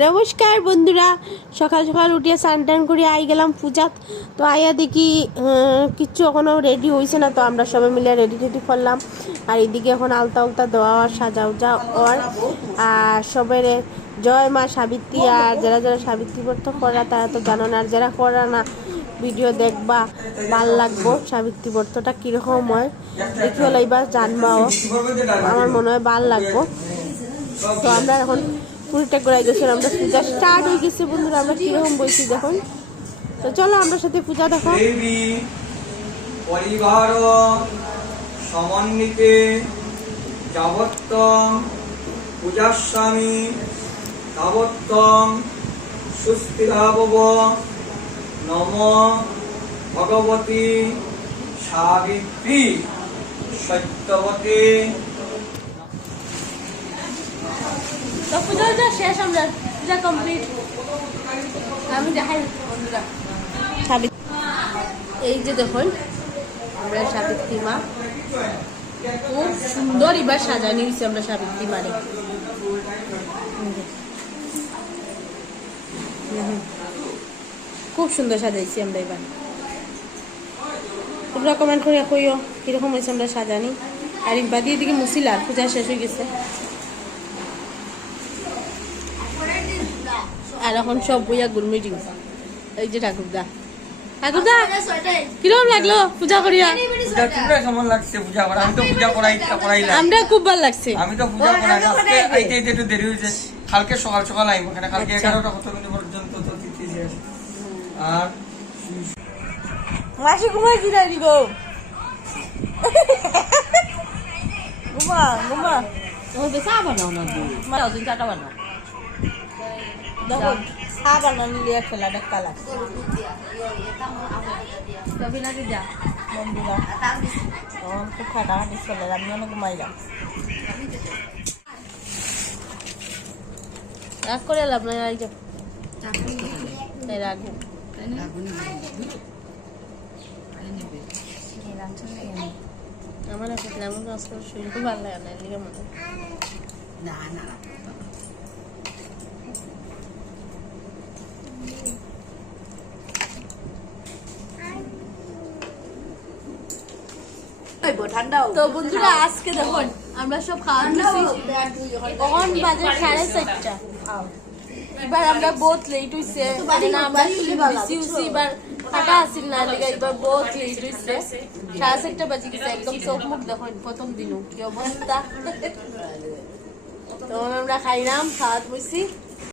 নমস্কার বন্ধুরা, সকাল সকাল উঠিয়ে স্নান টান করে আই গেলাম পূজাত। তো আইয়া দেখি কিচ্ছু এখনও রেডি হয়েছে না। তো আমরা সবাই মিলে রেডি টেডি করলাম। আর এদিকে এখন আলতা উলতা দেওয়া আর সাজা উজা আর সবাই জয় মা সাবিত্রী। আর যারা যারা সাবিত্রী ব্রত করা তারা তো জানো না, আর যারা করা না ভিডিও দেখবা, ভাল লাগবো সাবিত্রী ব্রতটা কীরকম হয় দেখি হলো এবার জানবাও। আমার মনে হয় ভাল লাগবো। তো আমরা এখন পুরোটা ঘুরাই গেছি, আমরা পূজা স্টার্ট হয়ে গেছে বন্ধুরা। আমরা কিরকম বলছি দেখুন। তো চলো আমরা সাথে পূজা দেখো। পরিবার সমন্বিতে যাবত্তম পূজাস্বামী তাবত্তম সুস্থিরাবব নম ভগবতী সাবিত্রী সত্যবতী। তো পূজা শেষ, আমরা পূজা কমপ্লিট। আমি দেখাই বন্ধুরা এই যে দেখুন আমরা সাবিত্রী মা খুব সুন্দর এবার সাজানি হয়েছে। আমরা সাবিত্রী মারে খুব সুন্দর সাজাইছি আমরা এবার। তোমরা কমেন্ট করে কইও কিরকম হয়েছে আমরা সাজানি। আর বাদি এদিকে মুসিলার পূজা শেষ হয়ে গেছে। আর এখন সব বইয়া গুলমিটিং। এই যে ঠাকুরদা কিরকম লাগলো পূজা করিয়া? কেমন লাগছে পূজা করা? আমি তো পূজা করাইলাম। আমরা খুব ভালো লাগছে। আমি তো পূজা করাই আজকে আইতে আইতে একটু দেরি হয়েছে। কালকে সকাল সকাল আইব, এখানে কালকে 11টা কত মিনিট পর্যন্ত তো তিথি শেষ। আর মাসি ঘুমাই জিরাই গো, ঘুমা ঘুমা। ওই চা বানাও না, মারাও তুমি চাটা বানাও। দেখো চা বানানি দিয়ে খেলাটা কালা কবিনাটি যা বন্ধুরা। খুব খাটাখাটি চলে, আমি অনেক ঘুমাইলাম। রাগ করে লাভ নাই, এই যে রাগ আমার এমন কাজ করে শরীর খুব ভালো লাগে না, এদিকে মনে না না তো বন্ধুরা আজকে দেখুন আমরা সব খাওয়া দিচ্ছি। কখন বাজে 4:30। এবার আমরা বহুত লেট হইছে, আমরা বেশি হইছি। এবার ফাটা আসিল না লিগা এবার বহুত লেট হইছে। 4:30 বাজে গেছে। একদম চোখ মুখ দেখুন প্রথম দিনও কি অবস্থা। তো আমরা খাইলাম, খাওয়া বসছি।